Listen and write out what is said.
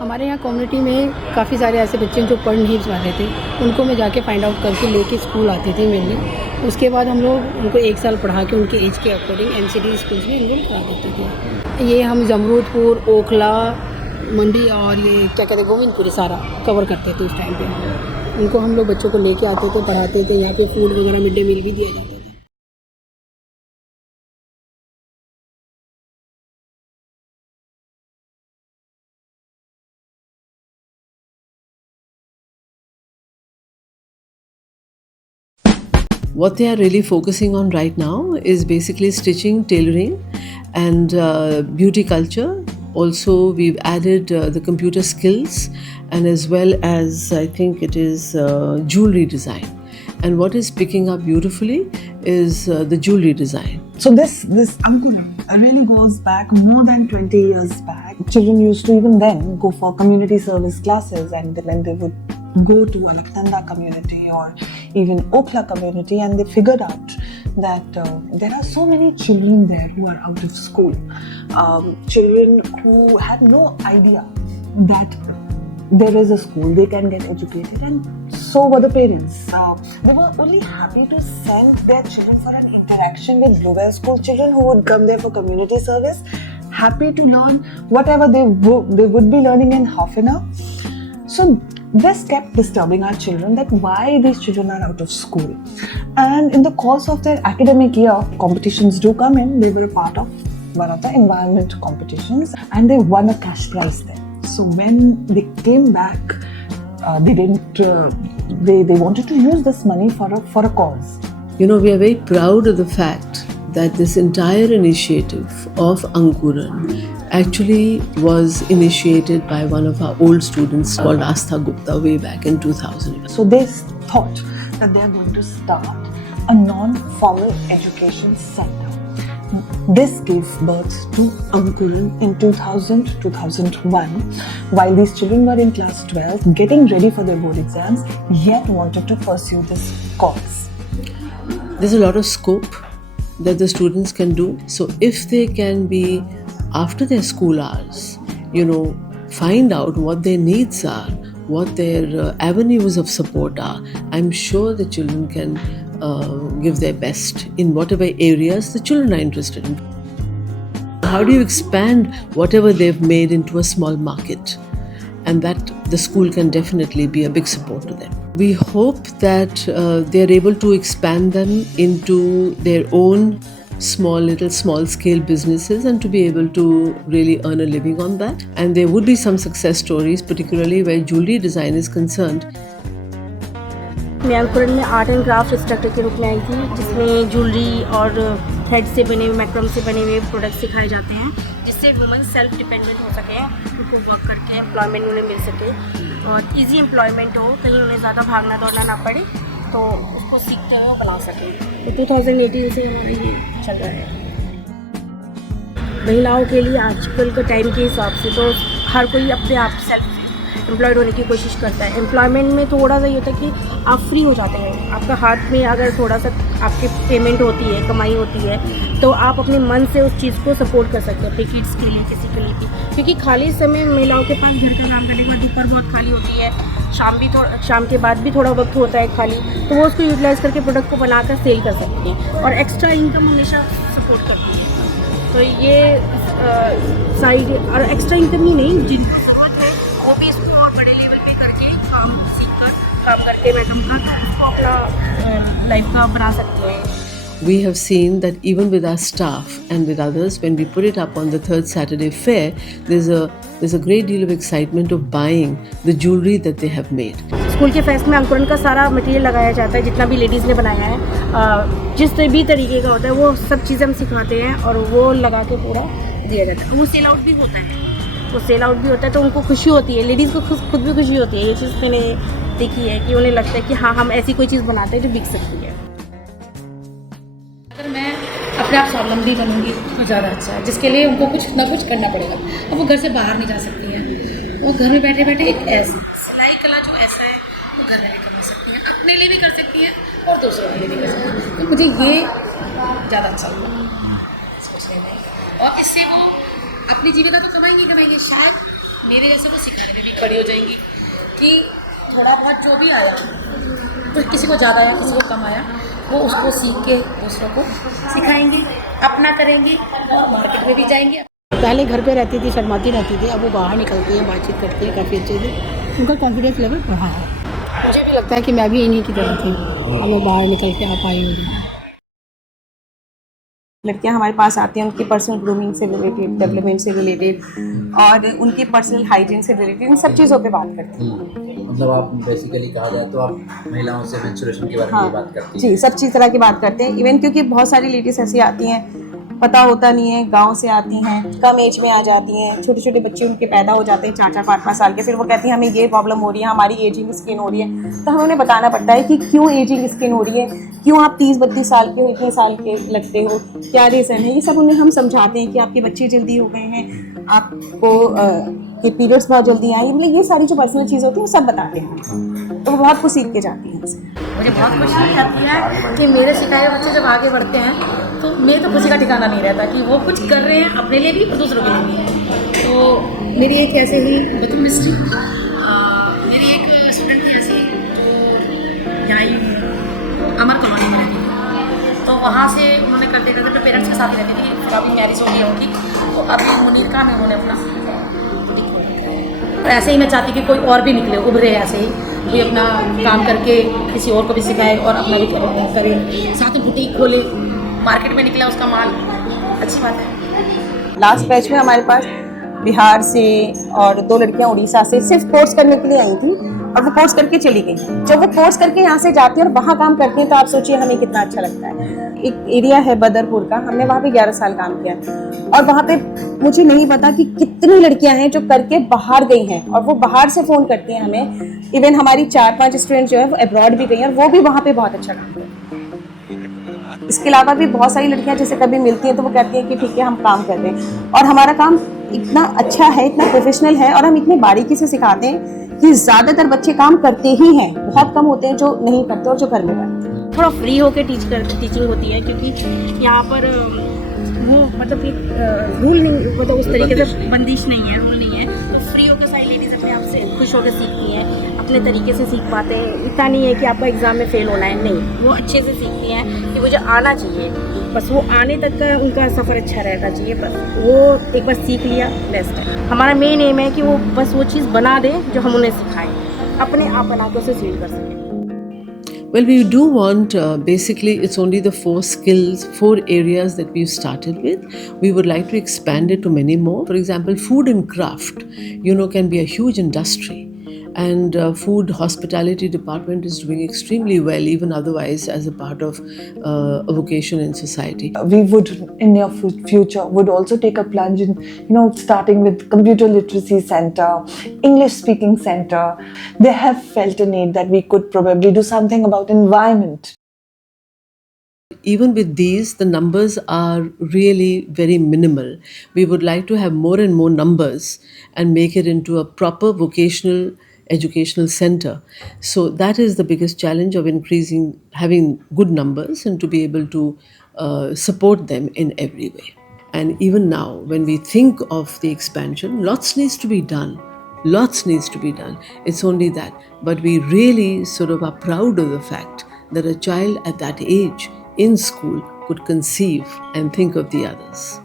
हमारे यहाँ कम्युनिटी में काफ़ी सारे ऐसे बच्चे हैं जो पढ़ नहीं पाते थे, उनको मैं जाके फाइंड आउट करके लेके स्कूल आती थी मेनली। उसके बाद हम लोग उनको 1 साल पढ़ा के उनके एज के अकॉर्डिंग एमसीडी स्कूल्स में इनरोल करा देते थे। ये हम जमरूदपुर, ओखला, मंडी और ये क्या कहते हैं गोविंदपुर सारा कवर करते थे उस टाइम पे। उनको हम लोग बच्चों को लेके आते थे, पढ़ाते थे। यहाँ पे फूड वगैरह मिड डे मील भी दिया जाता था। What they are really focusing on right now is basically stitching, tailoring, and beauty culture. Also, we've added the computer skills, and as well as I think it is jewelry design. And what is picking up beautifully is the jewelry design. So this Ankuran really goes back more than 20 years back. Children used to even then go for community service classes, and when they would go to Alaknanda community or even Okhla community, and they figured out that there are so many children there who are out of school. Children who had no idea that there is a school, they can get educated, and so were the parents. They were only happy to send their children for an interaction with Bluewell School children who would come there for community service, happy to learn whatever they would be learning in half an hour. So this kept disturbing our children, that why these children are out of school. And in the course of their academic year, competitions do come in. They were a part of one of the environment competitions, and they won a cash prize there. So when they came back, they wanted to use this money for a cause. You know, we are very proud of the fact that this entire initiative of Ankuran actually was initiated by one of our old students called Astha Gupta way back in 2000. So they thought that they are going to start a non-formal education center. This gave birth to Ankuran in 2000-2001, while these children were in class 12, getting ready for their board exams, yet wanted to pursue this cause. There's a lot of scope that the students can do. So if they can be, after their school hours, find out what their needs are, what their avenues of support are, I'm sure the children can give their best in whatever areas the children are interested in. How do you expand whatever they've made into a small market? And that the school can definitely be a big support to them. We hope that they are able to expand them into their own small scale businesses and to be able to really earn a living on that. And there would be some success stories, particularly where jewelry design is concerned. मैं अंकुरन में art and craft instructor के रूप में आई थी, जिसमें jewellery और thread से बने हुए, मैक्रम से बने हुए प्रोडक्ट सिखाए जाते हैं, जिससे वुमेन सेल्फ डिपेंडेंट हो सके, उनको वर्क करके एम्प्लॉयमेंट उन्हें मिल सके और इजी एम्प्लॉयमेंट हो, कहीं उन्हें ज़्यादा भागना दौड़ना ना पड़े, तो उसको सीखते हुए बना सकें। तो 2018 से ये चल रहा है। महिलाओं के लिए आजकल के टाइम के हिसाब से तो हर कोई अपने आप सेल्फ एम्प्लॉयड होने की कोशिश करता है। एम्प्लॉयमेंट में थोड़ा सा ये होता है कि आप फ्री हो जाते हैं, आपका हाथ में अगर थोड़ा सा आपकी पेमेंट होती है, कमाई होती है, तो आप अपने मन से उस चीज़ को सपोर्ट कर सकते हैं अपने किड्स के लिए, किसी के लिए। क्योंकि खाली समय महिलाओं के पास घर का काम करने के बाद दोपहर बहुत खाली होती है, शाम के बाद भी थोड़ा वक्त होता है खाली, तो वो उसको यूटिलाइज़ करके प्रोडक्ट को बनाकर सेल कर सकती हैं और एक्स्ट्रा इनकम हमेशा सपोर्ट करती है। तो ये साइड और एक्स्ट्रा इनकम ही नहीं, जिनको ज़रूरत है वो भी इसको और बड़े लेवल पे करके काम करके मैं कहूँगा उसको अपना लाइफ का बना सकते हैं। We have seen that even with our staff and with others, when we put it up on the third Saturday fair, there's a great deal of excitement of buying the jewelry that they have made. School के fest में अंकुरन का सारा material लगाया जाता है, जितना भी लेडीज़ ने बनाया है, जिस भी तरीके का होता है वो सब चीज़ें हम सिखाते हैं और वो लगा के पूरा दिया जाता है। वो सेल आउट भी होता है, तो उनको खुशी होती है, लेडीज़ को खुद भी खुशी होती है। ये चीज़ मैंने देखी है कि उन्हें लगता है कि हाँ, हम ऐसी कोई चीज़ बनाते हैं जो बिक सकती है। अगर मैं अपने आप स्वावलंबी बनूंगी तो ज़्यादा अच्छा है, जिसके लिए उनको कुछ ना कुछ करना पड़ेगा। अब वो घर से बाहर नहीं जा सकती हैं, वो घर में बैठे बैठे एक ऐसा सिलाई कला जो ऐसा है वो घर में भी कमा सकती हैं, अपने लिए भी कर सकती हैं और दूसरों के लिए भी कर सकती हैं। तो मुझे ये ज़्यादा अच्छा लगा सोचने में, और इससे वो अपनी जीविका तो कमाएंगे, शायद मेरे जैसे को सिखाने में भी खड़ी हो जाएंगी कि थोड़ा बहुत जो भी आया, तो किसी को ज़्यादा आया किसी को कम आया, वो उसको सीख के दूसरों को सिखाएंगे, अपना करेंगे और मार्केट में भी जाएंगे। पहले घर पे रहती थी, शर्माती रहती थी, अब वो बाहर निकलती है, बातचीत करती है काफ़ी अच्छे से, उनका कॉन्फिडेंस लेवल बढ़ा है। मुझे भी लगता है कि मैं भी इन्हीं की तरह थी, अब मैं बाहर निकल के आ पाई हूँ। लड़कियां हमारे पास आती हैं उनकी पर्सनल ग्रूमिंग से रिलेटेड, डेवलपमेंट से रिलेटेड और उनकी पर्सनल हाइजीन से रिलेटेड, इन सब चीज़ों पे बात करती हैं। मतलब आप बेसिकली कहा जाए तो आप महिलाओं से मेंस्ट्रुएशन के बारे में बात करती हैं। जी, सब चीज़ तरह की बात करते हैं। इवन क्योंकि बहुत सारी लेडीज़ ऐसी आती हैं, पता होता नहीं है, गांव से आती हैं, कम एज में आ जाती हैं, छोटे छोटे बच्चे उनके पैदा हो जाते हैं 4-4, 5-5 साल के, फिर वो कहती हैं हमें ये प्रॉब्लम हो रही है, हमारी एजिंग स्किन हो रही है। तो हमें उन्हें बताना पड़ता है कि क्यों एजिंग स्किन हो रही है, क्यों आप 30-32 साल के हो, इतने साल के लगते हो, क्या रीज़न है। ये सब उन्हें हम समझाते हैं कि आपके बच्चे जल्दी हो गए हैं, आपको के पीरियड्स बहुत जल्दी आए, मतलब ये सारी जो पर्सनल चीज़ होती है वो सब बताते हैं। तो वो बहुत कुछ सीख के जाती हैं हमसे। मुझे बहुत खुशी आती है कि मेरे सिखाए बच्चे जब आगे बढ़ते हैं तो मेरे तो खुशी का ठिकाना नहीं रहता कि वो कुछ कर रहे हैं अपने लिए भी और दूसरों के लिए भी। तो मेरी एक ऐसे ही बतूल मिस्ट्री, मेरी एक स्टूडेंट थी ऐसी जो यहाँ ही अमर कॉलोनी में रहती थी, तो वहाँ से उन्होंने करते करते अपने पेरेंट्स के साथ ही रहती थी। फिर अभी मैरिज हो गई है उनकी, तो अभी मुनीरका में उन्होंने अपना बुटीक खोल रखा है। और ऐसे ही मैं चाहती कि कोई और भी निकले, उभरे ऐसे ही, कोई अपना काम करके किसी और को भी सिखाए और अपना भी करे, साथ में बुटीक खोले, मार्केट में निकला उसका माल, अच्छी बात है। लास्ट बैच में हमारे पास बिहार से और 2 लड़कियां उड़ीसा से सिर्फ कोर्स करने के लिए आई थी और वो कोर्स करके चली गई। जब वो कोर्स करके यहाँ से जाती हैं और वहाँ काम करती हैं तो आप सोचिए हमें कितना अच्छा लगता है। एक एरिया है बदरपुर का, हमने वहाँ पे 11 साल काम किया और वहाँ पे मुझे नहीं पता कि कितनी लड़कियां हैं जो करके बाहर गई हैं और वो बाहर से फ़ोन करती हैं हमें। इवन हमारी 4-5 स्टूडेंट जो है वो अब्रॉड भी गई हैं और वो भी वहाँ पे बहुत अच्छा काम कर रही हैं। इसके अलावा भी बहुत सारी लड़कियां जैसे कभी मिलती हैं तो वो कहती हैं कि ठीक है हम काम कर रहे हैं और हमारा काम इतना अच्छा है, इतना प्रोफेशनल है और हम इतनी बारीकी से सिखाते हैं कि ज़्यादातर बच्चे काम करते ही हैं, बहुत कम होते हैं जो नहीं करते और जो घर में करते हैं। थोड़ा फ्री होकर टीचिंग होती है क्योंकि यहाँ पर वो मतलब एक रूल नहीं, मतलब उस तरीके से बंदिश नहीं है, रूल नहीं है, तो फ्री होकर सारी लेडीज़ अपने आप से खुश होकर सीखती हैं, अपने तरीके से सीख पाते हैं। इतना नहीं है कि आपका एग्ज़ाम में फ़ेल होना है, नहीं, वो अच्छे से सीखती हैं कि मुझे आना चाहिए, बस वो आने तक का उनका सफ़र अच्छा रहना चाहिए, बस वो एक बार सीख लिया बेस्ट है। हमारा मेन एम है कि वो बस वो चीज़ बना दें जो हम उन्हें सिखाएं, अपने आप बना के उसे सील कर सकें। Well, we do want, basically, it's only the 4 areas that we've started with. We would like to expand it to many more. For example, food and craft, can be a huge industry. And food hospitality department is doing extremely well, even otherwise, as a part of a vocation in society. We would, in near future, would also take a plunge in, starting with computer literacy center, English speaking center. They have felt a need that we could probably do something about environment. Even with these, the numbers are really very minimal. We would like to have more and more numbers and make it into a proper vocational educational center. So that is the biggest challenge of having good numbers and to be able to support them in every way. And even now, when we think of the expansion, lots needs to be done. Lots needs to be done. It's only that. But we really sort of are proud of the fact that a child at that age in school could conceive and think of the others.